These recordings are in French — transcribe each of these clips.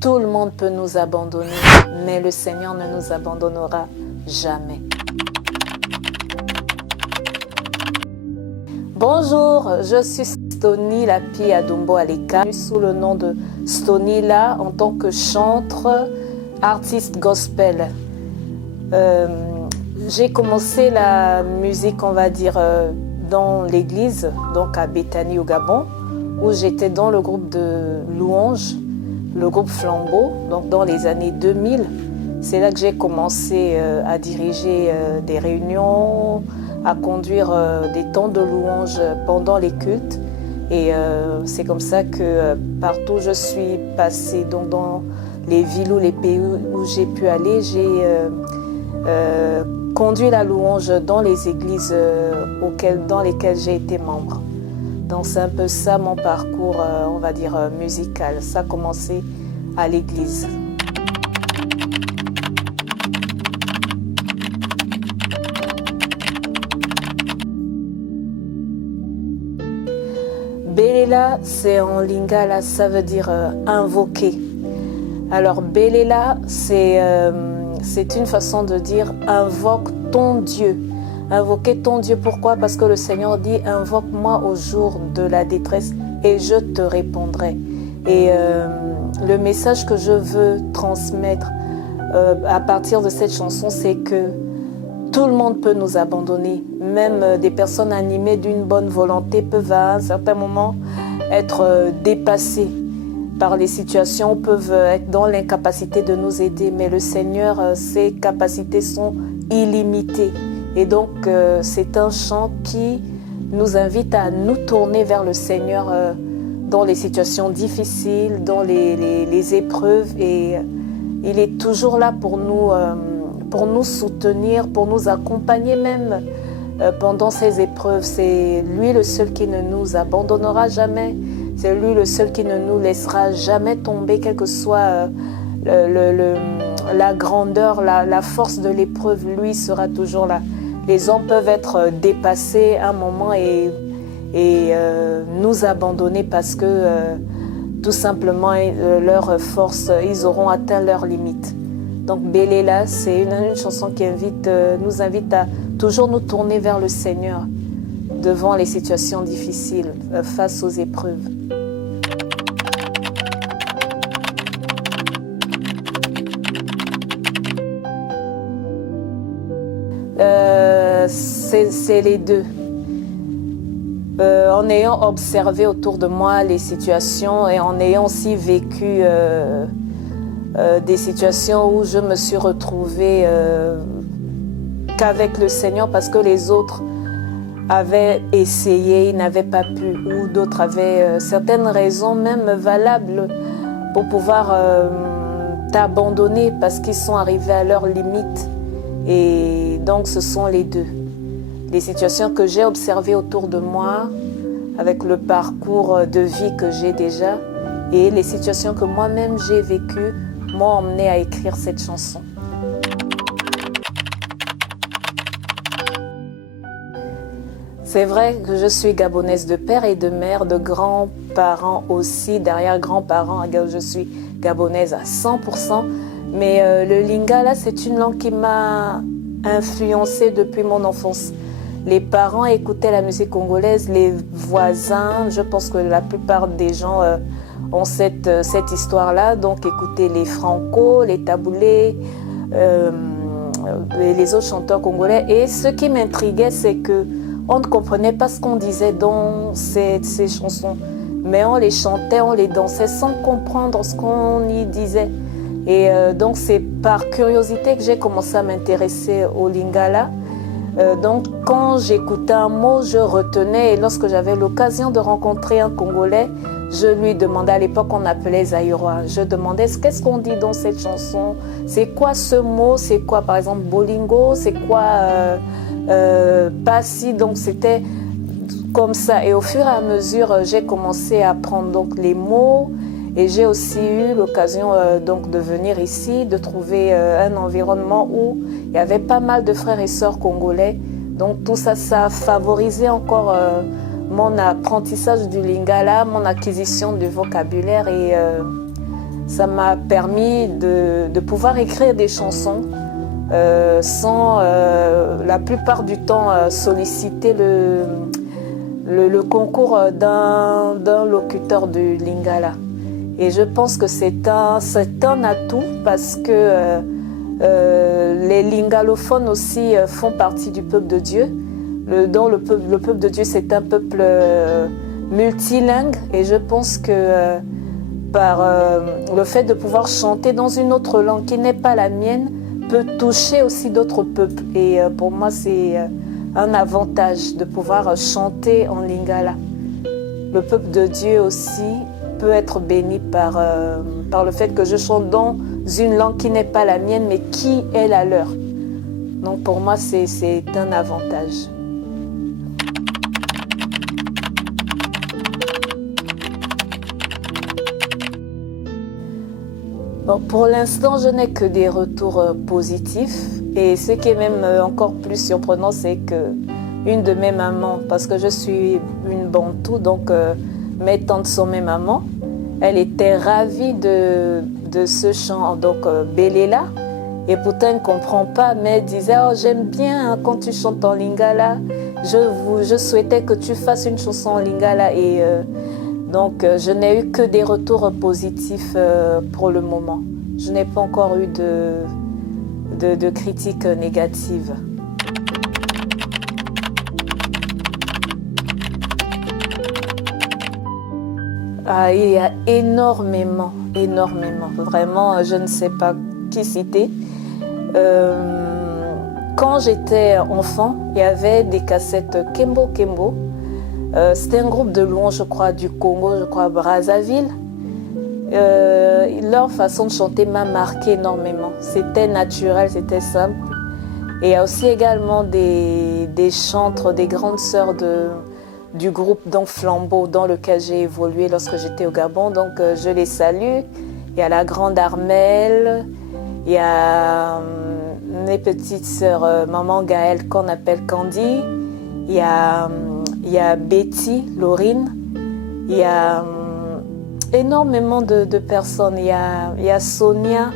Tout le monde peut nous abandonner, mais le Seigneur ne nous abandonnera jamais. Bonjour, je suis Stony Lapi Adumbo Aleka, sous le nom de Stony là en tant que chanteur, artiste gospel. J'ai commencé la musique, on va dire, dans l'église, donc à Bethany au Gabon, où j'étais dans le groupe de louanges, le groupe Flambeau, donc dans les années 2000. C'est là que j'ai commencé à diriger des réunions, à conduire des temps de louange pendant les cultes. Et c'est comme ça que partout où je suis passée, donc dans les villes ou les pays où j'ai pu aller, j'ai conduit la louange dans les églises dans lesquelles j'ai été membre. Donc c'est un peu ça mon parcours, on va dire, musical. Ça a commencé à l'église. Belela, c'est en lingala, ça veut dire invoquer. Alors Belela, c'est une façon de dire invoque ton Dieu. Invoquer ton Dieu, pourquoi? Parce que le Seigneur dit invoque-moi au jour de la détresse et je te répondrai. Et le message que je veux transmettre à partir de cette chanson, c'est que tout le monde peut nous abandonner. Même des personnes animées d'une bonne volonté peuvent à un certain moment être dépassées par les situations, peuvent être dans l'incapacité de nous aider. Mais le Seigneur, ses capacités sont illimitées. Et donc, c'est un chant qui nous invite à nous tourner vers le Seigneur dans les situations difficiles, dans les épreuves. Et il est toujours là pour nous soutenir, pour nous accompagner même pendant ces épreuves. C'est lui le seul qui ne nous abandonnera jamais. C'est lui le seul qui ne nous laissera jamais tomber, quelle que soit la grandeur, la force de l'épreuve. Lui sera toujours là. Les hommes peuvent être dépassés à un moment et nous abandonner parce que tout simplement leur force, ils auront atteint leurs limites. Donc Belela, c'est une chanson qui nous invite à toujours nous tourner vers le Seigneur devant les situations difficiles, face aux épreuves. C'est les deux. En ayant observé autour de moi les situations et en ayant aussi vécu des situations où je me suis retrouvée qu'avec le Seigneur parce que les autres avaient essayé, ils n'avaient pas pu, ou d'autres avaient certaines raisons même valables pour pouvoir t'abandonner parce qu'ils sont arrivés à leurs limites. Et donc ce sont les deux. Les situations que j'ai observées autour de moi, avec le parcours de vie que j'ai déjà, et les situations que moi-même j'ai vécues, m'ont emmené à écrire cette chanson. C'est vrai que je suis gabonaise de père et de mère, de grands-parents aussi, d'arrière-grands-parents. Je suis gabonaise à 100%. Mais le lingala, c'est une langue qui m'a influencée depuis mon enfance. Les parents écoutaient la musique congolaise, les voisins, je pense que la plupart des gens ont cette histoire-là. Donc écouter les Franco, les Taboulé, les autres chanteurs congolais. Et ce qui m'intriguait, c'est qu'on ne comprenait pas ce qu'on disait dans ces chansons. Mais on les chantait, on les dansait sans comprendre ce qu'on y disait. Et donc c'est par curiosité que j'ai commencé à m'intéresser au lingala. Donc quand j'écoutais un mot, je retenais. Et lorsque j'avais l'occasion de rencontrer un Congolais, je lui demandais, à l'époque on appelait Zaïrois, je demandais qu'est-ce qu'on dit dans cette chanson, c'est quoi ce mot, c'est quoi par exemple bolingo, c'est quoi passi. Donc c'était comme ça. Et au fur et à mesure, j'ai commencé à apprendre donc les mots. Et j'ai aussi eu l'occasion donc de venir ici, de trouver un environnement où il y avait pas mal de frères et sœurs congolais. Donc tout ça, ça a favorisé encore mon apprentissage du lingala, mon acquisition du vocabulaire. Et ça m'a permis de pouvoir écrire des chansons sans la plupart du temps solliciter le concours d'un locuteur du Lingala. Et je pense que c'est un atout parce que les lingalophones aussi font partie du peuple de Dieu. Le peuple de Dieu, c'est un peuple multilingue et je pense que par le fait de pouvoir chanter dans une autre langue qui n'est pas la mienne peut toucher aussi d'autres peuples. Et pour moi, c'est un avantage de pouvoir chanter en Lingala. Le peuple de Dieu aussi peut être béni par le fait que je chante dans une langue qui n'est pas la mienne, mais qui est la leur. Donc pour moi, c'est un avantage. Bon, pour l'instant, je n'ai que des retours positifs. Et ce qui est même encore plus surprenant, c'est que une de mes mamans, parce que je suis une bantou, donc mes tantes sont mes mamans, elle était ravie de ce chant, donc Belela. Et pourtant, elle ne comprend pas, mais elle disait « Oh, j'aime bien quand tu chantes en Lingala. Je souhaitais que tu fasses une chanson en Lingala. » Et donc, je n'ai eu que des retours positifs pour le moment. Je n'ai pas encore eu de critiques négatives. Ah, il y a énormément. Vraiment, je ne sais pas qui citer. Quand j'étais enfant, il y avait des cassettes Kembo Kembo. C'était un groupe de louanges, je crois, du Congo, je crois, Brazzaville. Leur façon de chanter m'a marqué énormément. C'était naturel, c'était simple. Et il y a aussi également des chantres, des grandes sœurs du groupe donc Flambeau dans lequel j'ai évolué lorsque j'étais au Gabon. Donc je les salue. Il y a la grande Armelle, il y a mes petites sœurs, maman Gaëlle qu'on appelle Candy, il y a Betty, Laurine, il y a énormément de personnes. Il y a Sonia,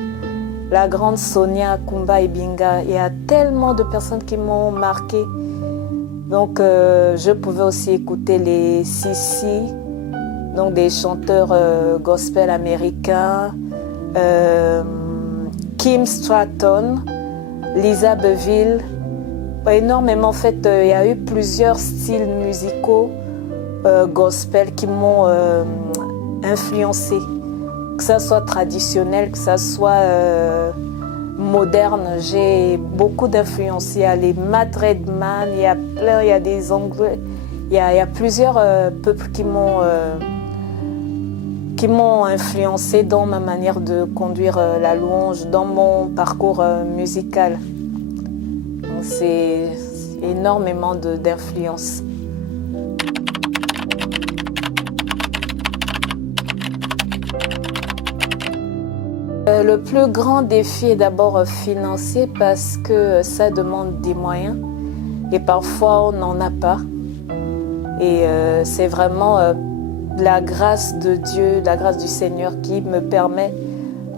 la grande Sonia Kumba Ibinga. Il y a tellement de personnes qui m'ont marqué. Donc je pouvais aussi écouter les Sissi, donc des chanteurs gospel américains, Kim Stratton, Lisa Beville. Énormément, en fait, il y a eu plusieurs styles musicaux gospel qui m'ont influencé, que ça soit traditionnel, que ça soit moderne. J'ai beaucoup d'influences. Il y a les Madredman, il y a plein, il y a des Anglais, il y a plusieurs peuples qui m'ont influencé dans ma manière de conduire la louange, dans mon parcours musical. C'est énormément d'influence. Le plus grand défi est d'abord financier parce que ça demande des moyens et parfois on n'en a pas. Et c'est vraiment la grâce de Dieu, la grâce du Seigneur qui me permet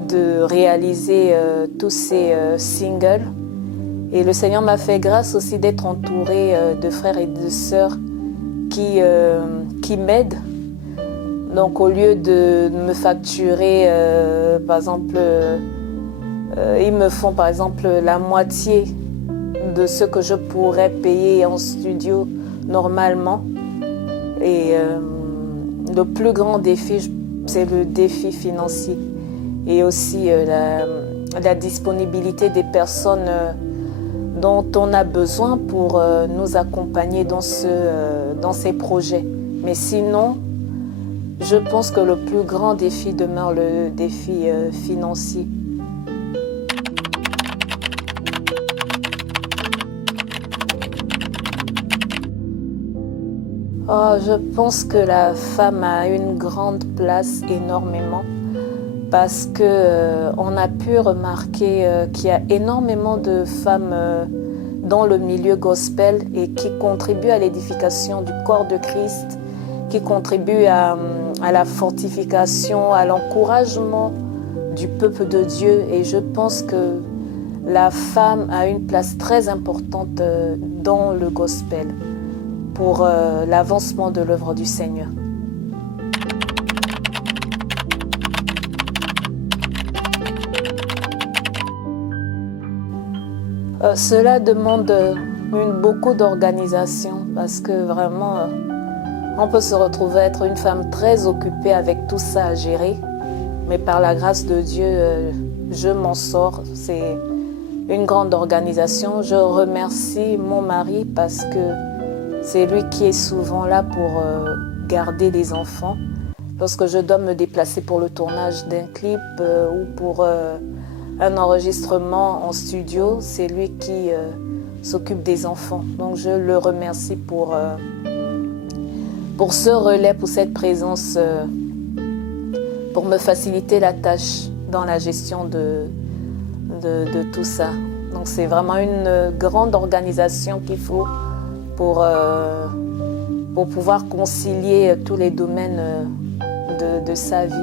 de réaliser tous ces singles. Et le Seigneur m'a fait grâce aussi d'être entourée de frères et de sœurs qui m'aident. Donc au lieu de me facturer, par exemple, ils me font par exemple la moitié de ce que je pourrais payer en studio normalement. Et le plus grand défi, c'est le défi financier. Et aussi la disponibilité des personnes dont on a besoin pour nous accompagner dans ces projets. Mais sinon, je pense que le plus grand défi demeure le défi financier. Oh, je pense que la femme a une grande place énormément parce qu'on a pu remarquer qu'il y a énormément de femmes dans le milieu gospel et qui contribuent à l'édification du corps de Christ, qui contribuent à la fortification, à l'encouragement du peuple de Dieu et je pense que la femme a une place très importante dans le gospel pour l'avancement de l'œuvre du Seigneur. Cela demande beaucoup d'organisation parce que vraiment, on peut se retrouver être une femme très occupée avec tout ça à gérer. Mais par la grâce de Dieu, je m'en sors. C'est une grande organisation. Je remercie mon mari parce que c'est lui qui est souvent là pour garder les enfants. Lorsque je dois me déplacer pour le tournage d'un clip ou pour un enregistrement en studio, c'est lui qui s'occupe des enfants. Donc je le remercie pour ce relais, pour cette présence, pour me faciliter la tâche dans la gestion de tout ça. Donc c'est vraiment une grande organisation qu'il faut pour pouvoir concilier tous les domaines de sa vie.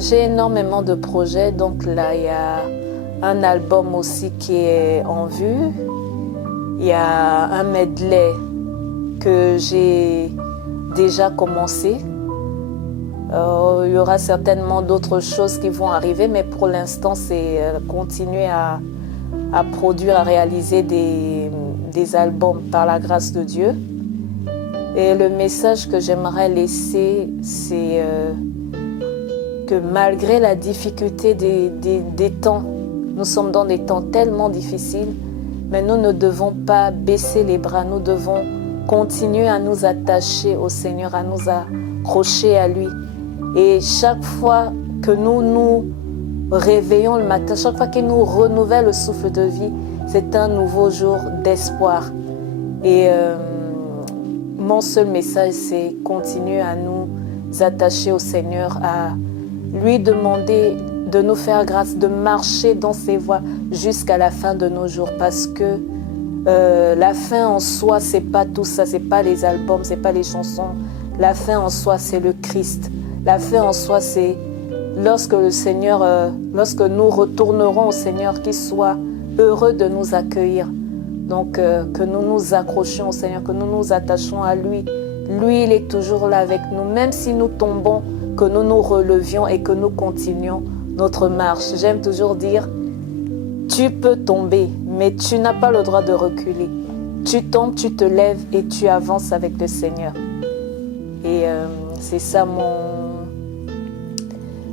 J'ai énormément de projets, donc là il y a un album aussi qui est en vue, il y a un medley que j'ai déjà commencé, il y aura certainement d'autres choses qui vont arriver, mais pour l'instant c'est continuer à produire, à réaliser des albums par la grâce de Dieu. Et le message que j'aimerais laisser, c'est que malgré la difficulté des temps, nous sommes dans des temps tellement difficiles, mais nous ne devons pas baisser les bras, nous devons continuer à nous attacher au Seigneur, à nous accrocher à lui. Et chaque fois que nous nous réveillons le matin, chaque fois qu'il nous renouvelle le souffle de vie, c'est un nouveau jour d'espoir. Et mon seul message, c'est continuer à nous attacher au Seigneur, à lui demander de nous faire grâce, de marcher dans ses voies jusqu'à la fin de nos jours, parce que la fin en soi, c'est pas tout ça, c'est pas les albums, c'est pas les chansons. La fin en soi, c'est le Christ. La fin en soi, c'est lorsque le Seigneur, lorsque nous retournerons au Seigneur, qu'il soit heureux de nous accueillir. Donc que nous nous accrochions au Seigneur, que nous nous attachons à lui. Lui, il est toujours là avec nous, même si nous tombons, que nous nous relevions et que nous continuions notre marche. J'aime toujours dire, tu peux tomber, mais tu n'as pas le droit de reculer. Tu tombes, tu te lèves et tu avances avec le Seigneur. Et c'est ça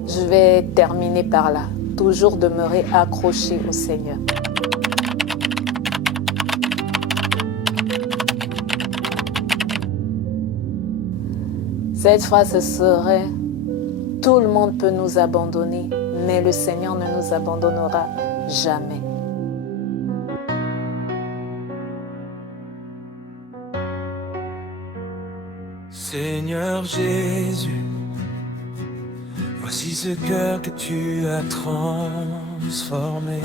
Je vais terminer par là. Toujours demeurer accroché au Seigneur. Cette phrase serait: tout le monde peut nous abandonner, mais le Seigneur ne nous abandonnera jamais. Seigneur Jésus, voici ce cœur que tu as transformé.